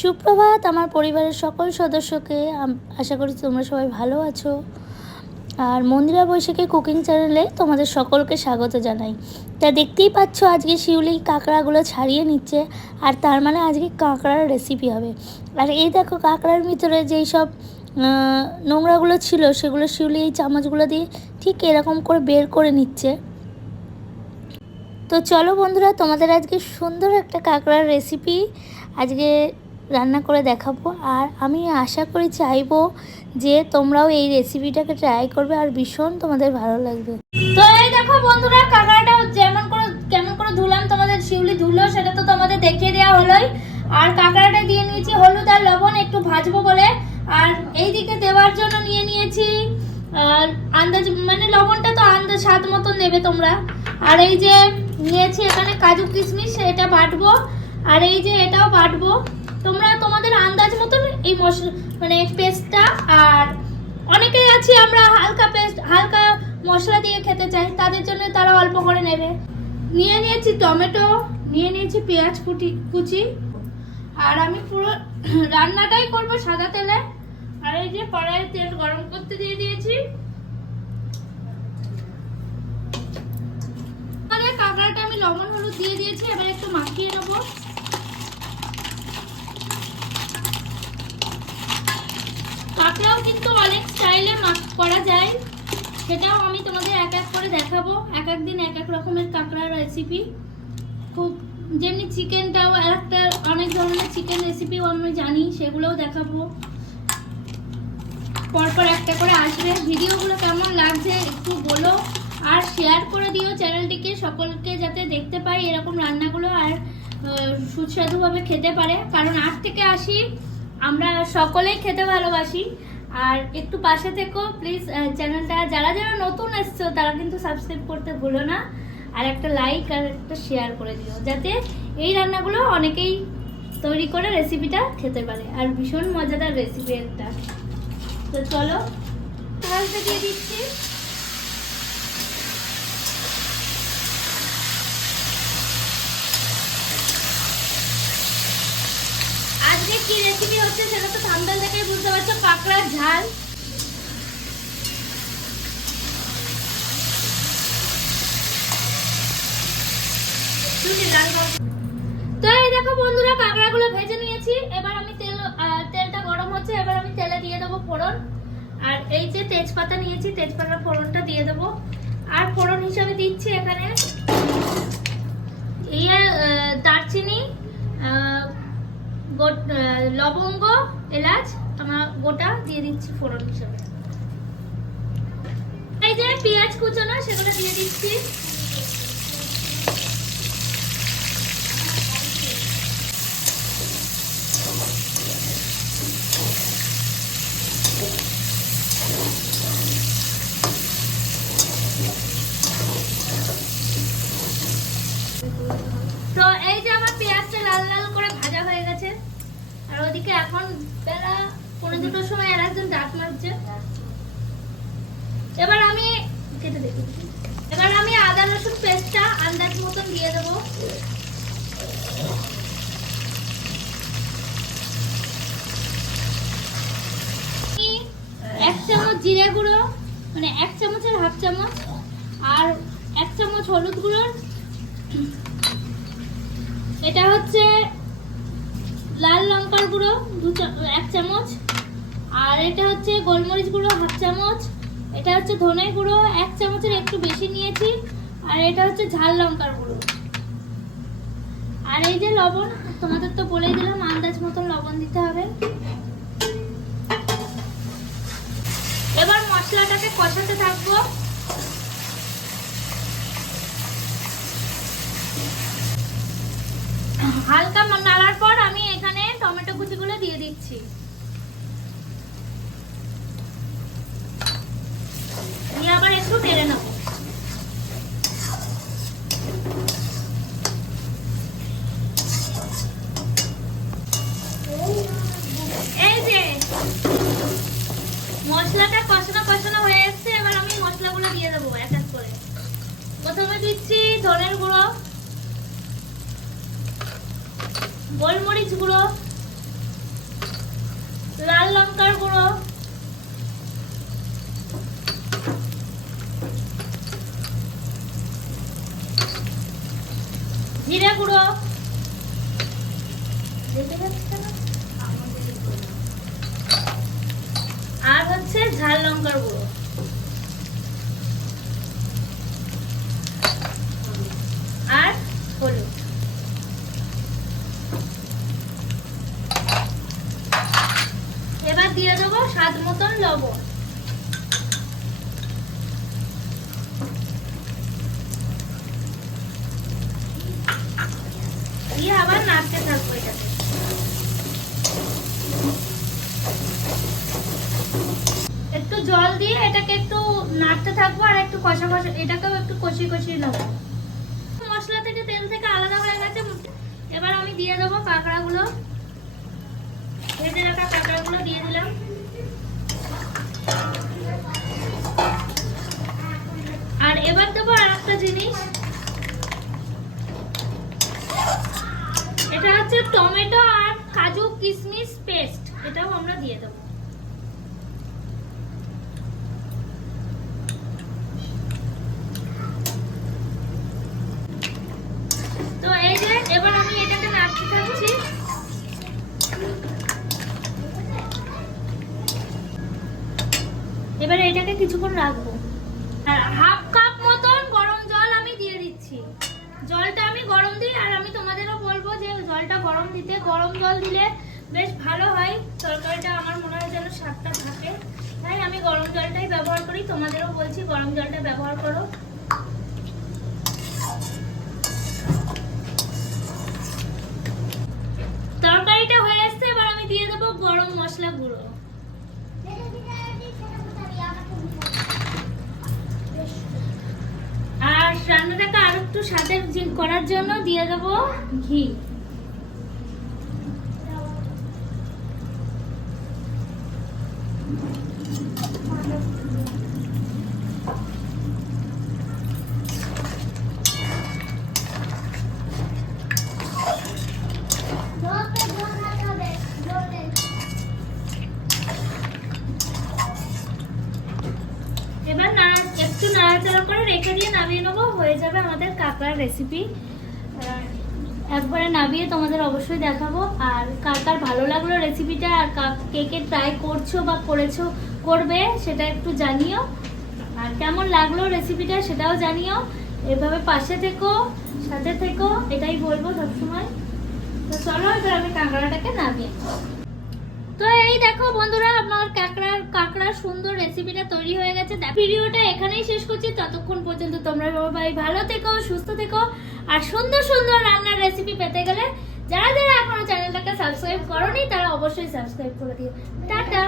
সুপ্রভাত আমার পরিবারের সকল সদস্যকে। আশা করি তোমরা সবাই ভালো আছো। আর মন্দিরা বৈশাখী কুকিং চ্যানেলে তোমাদের সকলকে স্বাগত জানাই। তা দেখতেই পাচ্ছ আজকে শিউলি কাঁকড়াগুলো ছাড়িয়ে নিচ্ছে, আর তার মানে আজকে কাঁকড়ার রেসিপি হবে। আর এই দেখো কাঁকড়ার ভিতরে যেই সব নোংরাগুলো ছিল সেগুলো শিউলি এই চামচগুলো দিয়ে ঠিক এরকম করে বের করে নিচ্ছে। তো চলো বন্ধুরা, তোমাদের আজকে সুন্দর একটা কাঁকড়ার রেসিপি আজকে রান্না করে দেখাবো। আর আমি আশা করি চাইবো যে তোমরাও এই রেসিপিটাকে ট্রাই করবে আর ভীষণ তোমাদের ভালো লাগবে। তো এই দেখো বন্ধুরা, কাঁকড়াটা কেমন করে ধুলাম, তোমাদের শিউলি ধুলো সেটা তো তোমাদের দেখিয়ে দেওয়া হলোই। আর কাঁকড়াটা দিয়ে নিয়েছি হলুদ আর লবণ একটু ভাজবো বলে। আর এইদিকে দেওয়ার জন্য নিয়ে নিয়েছি আন্দাজ, মানে লবণটা তো আন্দাজ স্বাদ মতন নেবে তোমরা। আর এই যে নিয়েছি এখানে কাজু কিশমিশ, এটা বাটবো। আর এই যে এটাও বাটবো, তোমরা তোমাদের আন্দাজ মতন এই মানে পেস্টটা। আর অনেকেই আছি আমরা হালকা মশলা দিয়ে খেতে চাই, তাদের জন্য তারা অল্প করে নেবে। নিয়ে নিয়েছি টমেটো, নিয়ে নিয়েছি পেঁয়াজ কুচি। আর আমি পুরো রান্নাটাই করবো সাদা তেলে। আর এই যে কড়াইয়ে তেল গরম করতে দিয়ে দিয়েছি। কাঁকড়াটা আমি লবণ হলুদ দিয়ে দিয়েছি, এবার একটু মাখিয়ে নেবো। কাঁকড়াও কিন্তু অনেক স্টাইলে করা যায়, সেটাও আমি তোমাদের এক এক করে দেখাবো। এক এক দিন এক এক রকমের কাঁকড়ার রেসিপি। খুব যেমনি চিকেনটাও একটা অনেক ধরনের চিকেন রেসিপিও আমি জানি, সেগুলোও দেখাবো। পরপর একটা করে আসবে। ভিডিওগুলো কেমন লাগছে একটু বলো, আর শেয়ার করে দিও চ্যানেলটিকে, সকলকে যাতে দেখতে পাই এরকম রান্নাগুলো আর সুস্বাদুভাবে খেতে পারে। কারণ 8 থেকে 80 আমরা সকলেই খেতে ভালোবাসি। আর একটু পাশে থেকো প্লিজ। চ্যানেলটা যারা যারা নতুন এসছো তারা কিন্তু সাবস্ক্রাইব করতে ভুলো না। আর একটা লাইক আর একটা শেয়ার করে দিও, যাতে এই রান্নাগুলো অনেকেই তৈরি করে রেসিপিটা খেতে পারে। আর ভীষণ মজাদার রেসিপি একটা। তো চলো মাছটা দিয়ে দিচ্ছি। আজকে কি রেসিপি হচ্ছে সেটা তো থাম্বনেল দেখেই বুঝতে পারছো, কাঁকড়ার ঝাল। তো এই দেখো বন্ধুরা, কাঁকড়াগুলো ভেজে নিয়েছি। এবার আমি তেলটা গরম হচ্ছে, এবার আমি তেলে দিয়ে দেবো ফোড়ন। আর এই যে তেজপাতা নিয়েছি, তেজপাতার ফোড়নটা দিয়ে দেবো। আর ফোড়ন হিসাবে দিচ্ছি এখানে দারচিনি, লবঙ্গ, এলাচ আমার গোটা দিয়ে দিচ্ছি ফোড়ন হিসাবে। এই যে পেঁয়াজ কুচানো সেগুলো দিয়ে দিচ্ছি। তো এই যে আমার পেঁয়াজটা লাল লাল করে ভাজা হয়ে গেছে। আর ওদিকে এখন বেলা 1:45 সময় আর একজন ডাক মারছে। এবার আমি আদা রসুন পেস্টটা আন্দাজ মতন দিয়ে দেবো। এক চামচ জিরে গুঁড়ো, মানে 1 চামচের হাফ চামচ, আর 1 চামচ হলুদ গুঁড়ো, এটা হচ্ছে লাল লঙ্কার গুঁড়ো 1 চামচ, আর এটা হচ্ছে গোলমরিচ গুঁড়ো হাফ চামচ, এটা হচ্ছে ধনে গুঁড়ো 1 চামচের একটু বেশি নিয়েছি, আর এটা হচ্ছে ঝাল লঙ্কার গুঁড়ো। আর এই যে লবণ, তোমাদের তো বলেই দিলাম আন্দাজ মতন লবণ দিতে হবে। এবার মশলাটাকে কষাতে থাকবো। হালকা নাড়ার পর আমি এখানে টমেটো কুচিগুলো দিয়ে দিচ্ছি। দিয়ে আবার একটু নেড়ে নেবো। এই যে মশলাটা কষানো হয়ে এসছে, এবার আমি মশলাগুলো দিয়ে দেবো এক এক করে। প্রথমে দিচ্ছি ধনের গুঁড়ো, গোলমরিচ গুঁড়ো, লাল লঙ্কার গুঁড়ো, জিরে গুঁড়ো, আর হচ্ছে ঝাল লঙ্কার গুঁড়ো, আর হলুদ। এবার দিয়ে দেবো স্বাদ মতন লবণ। দিয়ে আবার নাড়তে থাকবো এটাকে। একটু জল দিয়ে এটাকে একটু নাড়তে থাকবো আর একটু কষা কষা, এটাকেও একটু কষিয়ে কষিয়ে নেবো। মশলা থেকে তেল থেকে আলাদা হয়ে গেছে। এবার আমি দিয়ে দেবো কাঁকড়াগুলো, ভেজে রাখা কাঁকড়াগুলো দিয়ে দিলাম। আর এবার দেবো আর একটা জিনিস, এটা হচ্ছে টমেটো আর কাজু কিশমিশ পেস্ট, এটাও আমরা দিয়ে দেবো। তো এই যে এবার আমি এটাকে নাড়তে থাকছি। এবারে এটাকে কিছুক্ষণ রাখবো। আর হাফ কাপ মতন গরম জল আমি দিয়ে দিচ্ছি। জলটা আমি গরম দিই, আর আমি তোমাদেরও বলবো যে জলটা গরম দিতে। গরম জল দিলে বেশ ভালো হয় তরকারিটা, আমার মনে হয় যেন স্বাদটা থাকে, তাই আমি গরম জলটাই ব্যবহার করি। তোমাদেরও বলছি গরম জলটা ব্যবহার করো। তরকারিটা হয়ে আসছে, এবার আমি দিয়ে দেবো গরম মশলা গুঁড়ো। আর রান্নাটাকে আর একটু স্বাদের করার জন্য দিয়ে দেবো ঘি। এবার একটু নাড়াচাড়া করে রেখে দিয়ে নামিয়ে নেবো, হয়ে যাবে আমাদের কাঁকড়ার রেসিপি। একবারে নামিয়ে তোমাদের অবশ্যই দেখাবো। আর কার কার ভালো লাগলো রেসিপিটা, আর কে কে ট্রাই করছো বা করবে সেটা একটু জানিও। আর কেমন লাগলো রেসিপিটা সেটাও জানিও। এভাবে পাশে থেকো, সাথে থেকো, এটাই বলবো সবসময়। তো চলো এবার আমি কাঁকড়াটাকে নামিয়ে। তো এই দেখো বন্ধুরা, আমার কাঁকড়ার সুন্দর রেসিপিটা তৈরি হয়ে গেছে। ভিডিওটা এখানেই শেষ করছি। ততক্ষণ পর্যন্ত তোমরা সবাই ভালো থেকো, সুস্থ থেকো। আর সুন্দর সুন্দর রান্নার রেসিপি পেতে গেলে যারা যারা এখনো চ্যানেলটাকে সাবস্ক্রাইব করোনি তারা অবশ্যই সাবস্ক্রাইব করে দিও। টাটা।